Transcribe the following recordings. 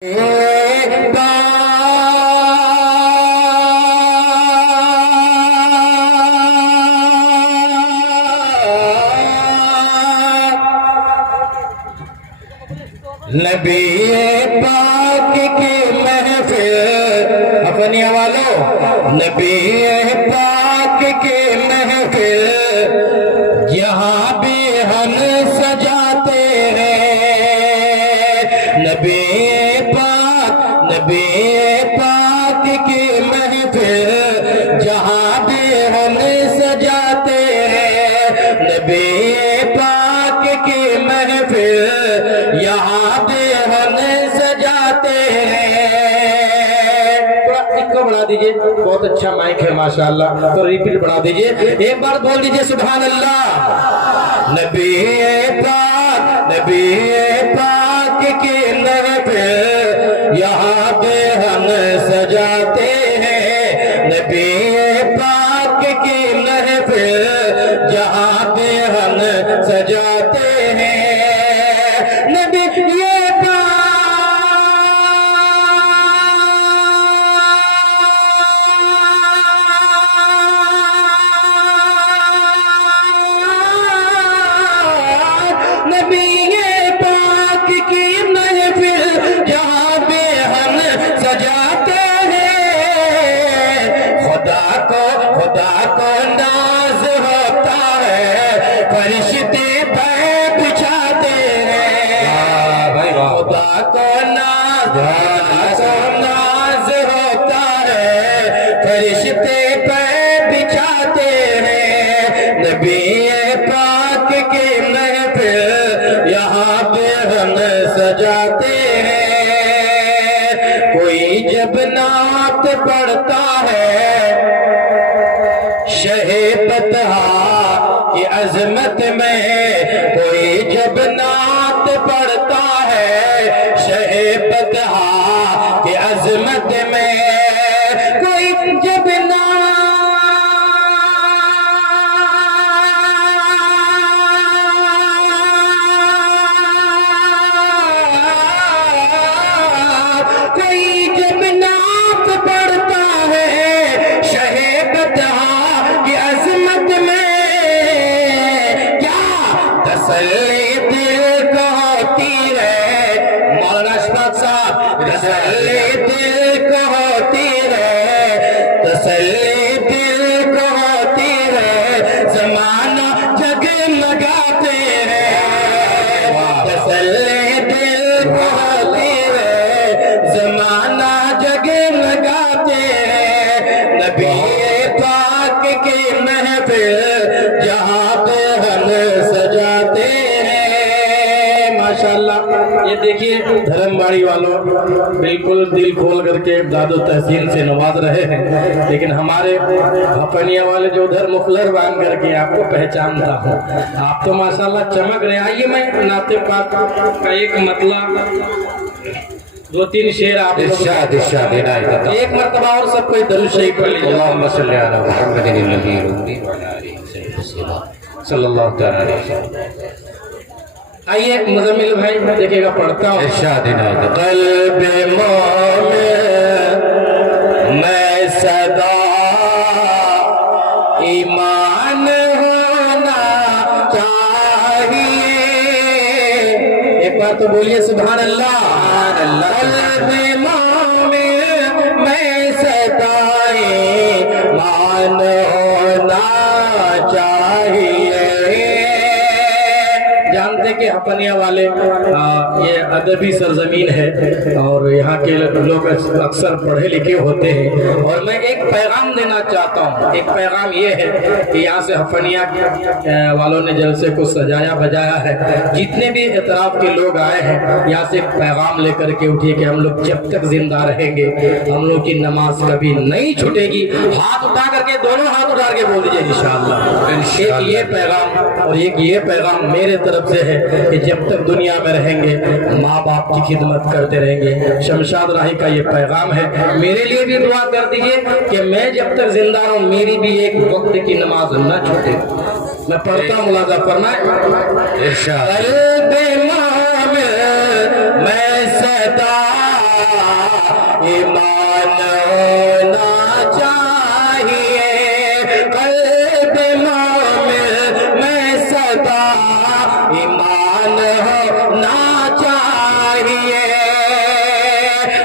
نبی پاک کی محفل اپنی والو نبی پاک کی محفل یہاں بھی ہم سجاتے ہیں نبی پاک کی محفل جہاں بھی ہم سجاتے ہیں نبی پاک کی محفل یہاں بھی ہم سجاتے ہیں. تھوڑا ایک کو بڑھا دیجئے, بہت اچھا مائک ہے ماشاءاللہ, تو ریپیٹ بڑھا دیجئے, ایک بار بول دیجئے سبحان اللہ. نبی پاک کی محفل یہاں بھی ہم سجاتے ہیں نبی پاک کی محفل جہاں بھی ہم سجاتے ہیں نبی پاک کی محفل جہاں بھی ہم سجاتے ہیں. خدا کو ناز ہوتا ہے فرشتے پر بچھاتے ہیں. خدا کو ناز ہوتا ہے فرشتے پر بچھاتے ہیں نبی پاک کی محفل یہاں پہ ہم سجاتے ہیں. کوئی جب نعت پڑھتا ہے شہ فتح کی عظمت میں, کوئی جب نعت پڑھتا ہے شہ فتح کی عظمت میں, کوئی جب نعت پڑھتا ہے شہ فتح کی عظمت میں, کیا تسلی دل کو ہوتی ہے مولانا اشفاق صاحب, تسلی دل کو ہوتی ہے, تسلی دل کو ہوتی ہے, زمانہ جگمگاتے ہیں, تسلی دل کو ہوتی ہے, زمانہ جگمگاتے ہیں نبی پاک کی محفل جہاں پہ ہم سجاتے ہیں. ماشاءاللہ یہ دیکھیے دھرم باڑی والوں بالکل دل کھول کر کے امداد و تحسین سے نواز رہے ہیں, لیکن ہمارے بھپنیا والے جو ادھر مفلر باندھ کر کے آپ کو پہچانتا ہوں, آپ تو ماشاءاللہ چمک رہے. آئیے میں نعت پاک کا ایک مطلب دو تین شعر آپ ارشاد ایک مرتبہ اور سب کوئی درود شریف پڑھ لیجیے. اللہم صلی علی محمد النبی الامی وعلی آلہ وسلم صلی اللہ تعالی علیہ وسلم. آئیے مزمل بھائی دیکھے گا پڑھتا ہوں. ارشاد قلب مومن میں صدا ایمان ہونا چاہیے. ایک بار تو بولیے سبحان اللہ. قلب مومن میں صدا ایمان ہونا چاہیے. جانتے کہ ہپنیا والے یہ ادبی سرزمین ہے اور یہاں کے لوگ اکثر پڑھے لکھے ہوتے ہیں, اور میں ایک پیغام دینا چاہتا ہوں. ایک پیغام یہ ہے کہ یہاں سے ہپنیا والوں نے جلسے کو سجایا بجایا ہے, جتنے بھی اطراف کے لوگ آئے ہیں یہاں سے ایک پیغام لے کر کے اٹھیے کہ ہم لوگ جب تک زندہ رہیں گے ہم لوگ کی نماز کبھی نہیں چھوٹے گی. ہاتھ اٹھا کر کے, دونوں ہاتھ اٹھا کے بول دیجیے انشاءاللہ. ایک یہ پیغام اور ایک یہ پیغام میرے طرف سے ہے کہ جب تک دنیا میں رہیں گے ماں باپ کی خدمت کرتے رہیں گے. شمشاد راہی کا یہ پیغام ہے. میرے لیے بھی دعا کر دیجئے کہ میں جب تک زندہ ہوں میری بھی ایک وقت کی نماز نہ چھوٹے. میں پڑھتا ہوں, ملاحظہ فرمائیں. قلب مومن میں صدا ایمان ہونا چاہیے قلب مومن میں سدا ایمان ہونا چاہیے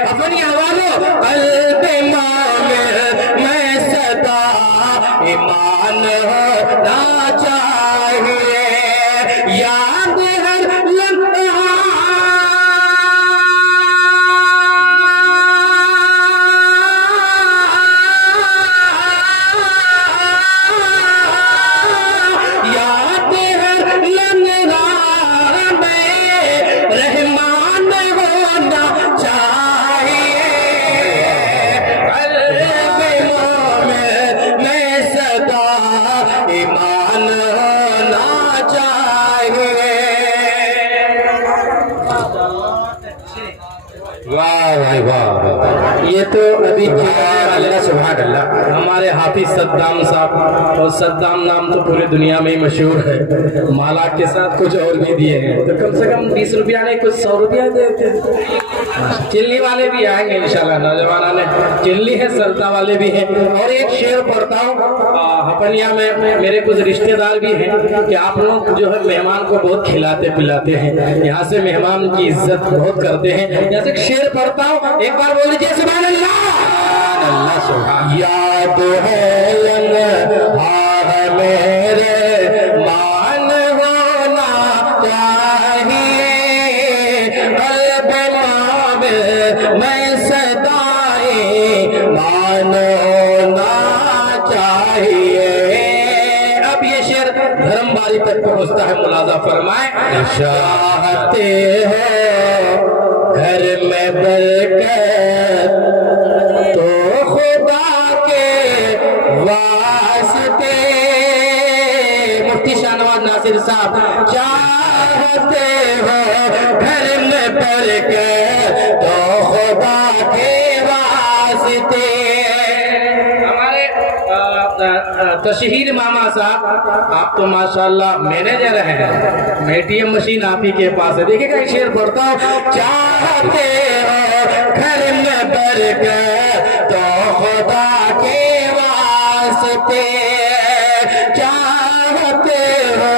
اپنی حوالوں قلب مومن میں سدا ایمان ہونا چاہیے یاد ہر لمحہ یاد ہر لمحہ میں رحمان ہونا چاہیے قلب مومن میں سدا ایمان ہونا چاہیے واہ بھائی واہ یہ تو ابھی اللہ سبحان اللہ ہمارے حافظ صدام صاحب اور صدام نام تو پورے دنیا میں ہی مشہور ہے مالا کے ساتھ کچھ اور بھی دیے ہیں تو کم سے کم 20 روپیہ نہیں کچھ 100 روپیہ دیتے چلنی والے بھی آئیں گے انشاءاللہ نوجوانہ نے چلنی ہے سلطہ والے بھی ہیں اور ایک شعر پڑھتا ہوں ہپنیا میں میرے کچھ رشتہ دار بھی ہیں کہ آپ لوگ جو ہے مہمان کو بہت کھلاتے پلاتے ہیں یہاں سے مہمان کی عزت بہت کرتے ہیں جیسے ایک شعر پڑھتا ہوں ایک بار بول لیجیے سبحان اللہ اللہ سبحان یاد ہے میرے مان ہونا چاہیے قلب مومن میں صدائے مان ہونا چاہیے اب یہ شعر دھرم باری تک پہنچتا ہے ملاحظہ فرمائیں چاہتے ہیں گھر میں برکت تو خدا کے واسطے مفتی شاہ نواز ناصر صاحب چاہتے ہو گھر میں برکت تو خدا کے واسطے ہمارے تشہیر ماما صاحب آپ تو ماشاءاللہ مینیجر ہیں ATM مشین آپ ہی کے پاس ہے دیکھیں گا ایک شعر پڑھتا ہوں چاہتے ہو گھر میں برکت تو خدا کے واسطے چاہتے ہو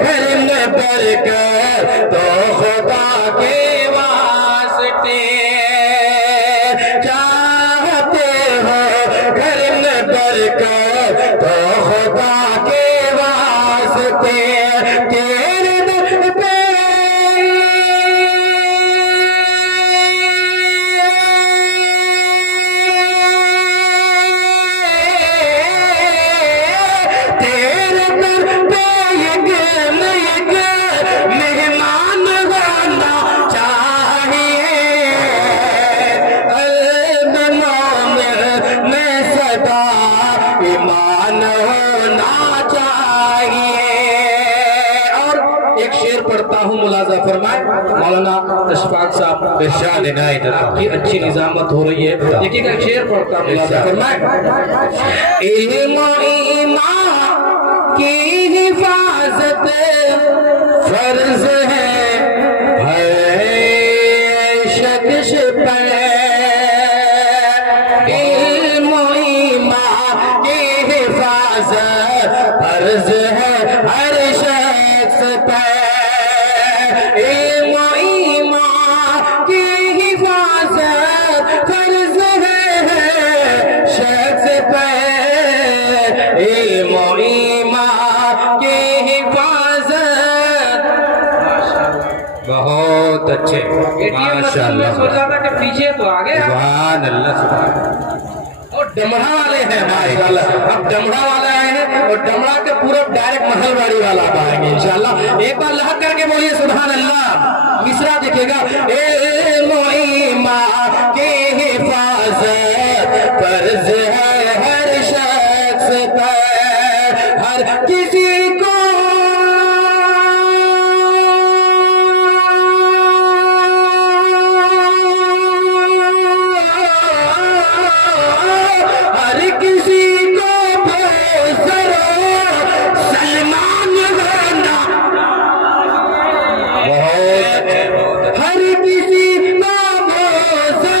گھر میں برکت تو خدا کے واسطے چاہتے ہو گھر میں برکت تو خدا کے واسطے تیرے در پہ تیرے در پہ یک مہمان ہونا چاہیے قلب مومن میں سدا ایمان ہونا چاہیے اور ایک شعر پڑھتا ہوں ملاحظہ فرمائیں مولانا اشفاق صاحب ارشاد عنایت آپ کی اچھی نظامت ہو رہی ہے دیکھیے گا ایک شعر پڑھتا ہوں ملاحظہ فرمائیں علم و ایمان کی حفاظت فرض ہے ہر شخص پر علم و ایمان کی حفاظت فرض ہے ہر شخص پر علم و ایمان کی حفاظت فرض ہے شخص پر علم و ایمان کی حفاظت بہت اچھے ماشاءاللہ سوچ رہا تھا کہ پیچھے تو آگے سبحان اللہ سبحان اور ڈمڑا والے ہیں ماشاءاللہ اب ڈمڑا والا آئے ہیں اور ڈمڑا کے پورا ڈائریکٹ محل واڑی والا اب آئیں گے انشاءاللہ ایک بار لحق کر کے بولیے سبحان اللہ مصرع دیکھے گا علم و ایمان کی حفاظت فرض ہے ہر شخص پر ہر کسی کو ہر کسی کو سلمان ہونا ہر کسی کو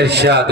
ارشاد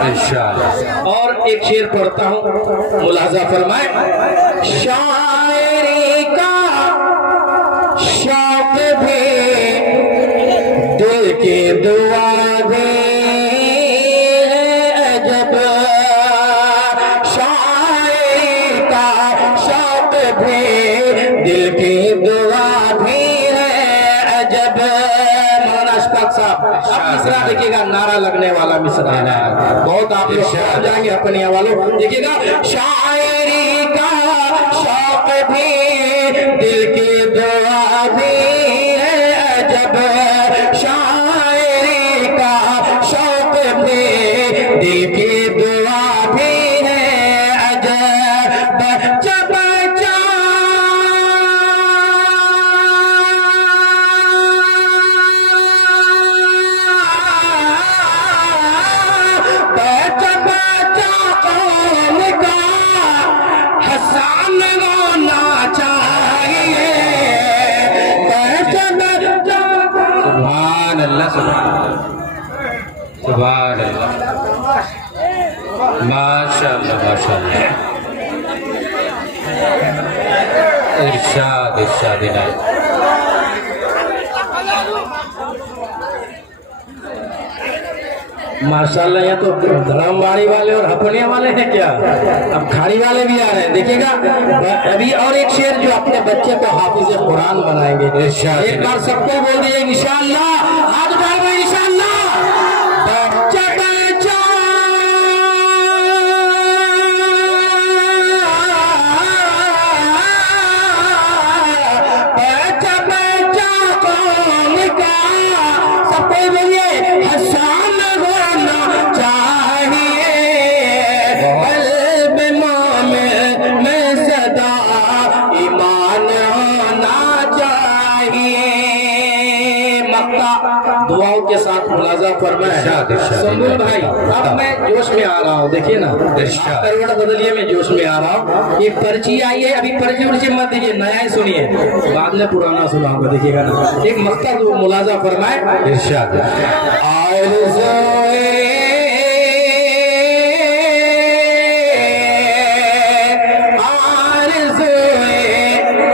انشاءاللہ اور ایک شعر پڑھتا ہوں، ملاحظہ فرمائے۔ شاعری کا شوق بھی دل کی دعا بھی ہے عجب، شاعری کا شوق بھی دل کی دعا بھی ہے عجب۔ مولانا اشفاق صاحب آپ مصرع دیکھیے گا، نعرہ لگنے والا مصرع ہے، بہت آپ لوگ سمجھ جائیں گے اپنی والوں۔ دیکھیے گا، شاعری کا شوق بھی دل کی دعا بھی ہے عجب، شاعری کا شوق بھی دل کی دعا بھی ہے عجب۔ بچہ بچہ بچہ بچہ قوم کا حسان ہونا چاہیے، بچہ بچہ سبحان اللہ سبحان اللہ ماشاءاللہ ماشاءاللہ ارشاد ارشاد الہی ماشاءاللہ یہ تو دھرم واڑی والے اور ہپنیا والے ہیں کیا؟ اب کھاڑی والے بھی آ رہے ہیں۔ دیکھیے گا ابھی اور ایک شعر جو اپنے بچے کو حافظ قرآن بنائیں گے، ایک بار سب کو بول دیجیے انشاءاللہ، ہاتھ اٹھائے ہوئے انشاءاللہ۔ بچہ بچہ بچہ بچہ قوم کا، سب کو بولیے حسان ہونا چاہیے، قلب مومن میں صدا ایمان ہونا چاہیے۔ مکہ دعاؤں کے ساتھ ملاحظہ فرمائے۔ ارشاد ارشاد سنبل بھائی اب میں جوش میں آ رہا ہوں، دیکھیے نا ارشاد۔ کروڑ بدلیے میں جوش میں آ رہا ہوں۔ یہ پرچی آئی ہے، ابھی پرچی ورچی مت دیجیے، نیا ہی سنیے، بعد میں پرانا سناؤں گا، دیکھیے گا نا۔ ایک مقطع ملاحظہ فرمائے۔ ارشاد آرزوئے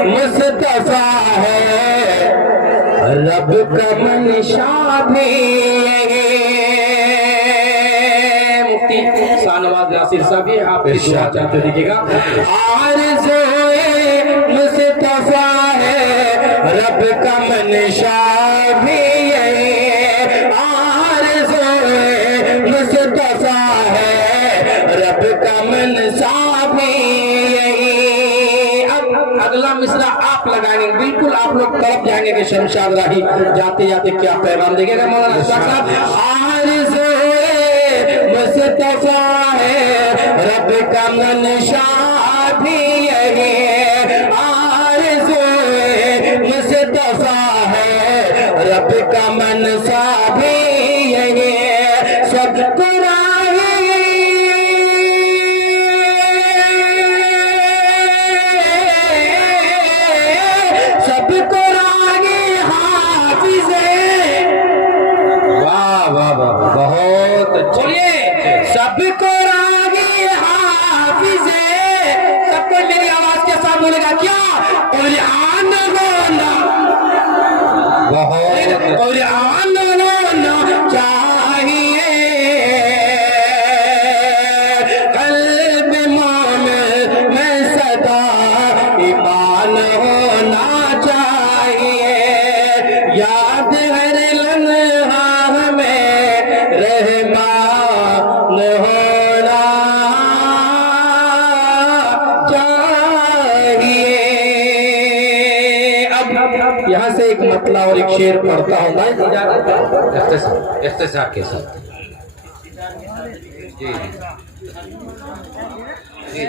مصطفیٰ ہے، رب کا منشا بھی ہے۔ مفتی شاہنواز ناصر صاحب یہ آپ کی دعا چاہتے ہو، دیکھیے گا۔ آرزوئے مصطفیٰ ہے، رب کا منشا بھی ہے، آرزوئے مصطفیٰ ہے، رب کا منشا بھی ہے۔ اب اگلا مصرع آپ لگائیں گے، بالکل آپ لوگ تڑپ جائیں گے کہ شمشاد راہی جاتے جاتے کیا پیغام دے گا مولانا اشفاق صاحب۔ آرزوئے مصطفیٰ ہے، رب کا منشا بھی یہی ہے، آرزوئے مصطفیٰ ہے، رب کا منشا بھی یہی ہے۔ سب کو سب کو راگی حافظ ہے، واہ واہ واہ بہت بولیے، سب کو راگی حافظ ہے۔ سب کو میری آواز کے ساتھ بولے گا کیا؟ قرآن بولنا، بہت قرآن بولنا چاہیے، قلب مومن میں صدا ایمان ہونا چاہیے، یاد ہر لمحہ ہمیں رحمان ہونا چاہیے۔ اب یہاں سے ایک مطلع اور ایک شعر پڑھتا ہوں میں، اختصار کے ساتھ جی جی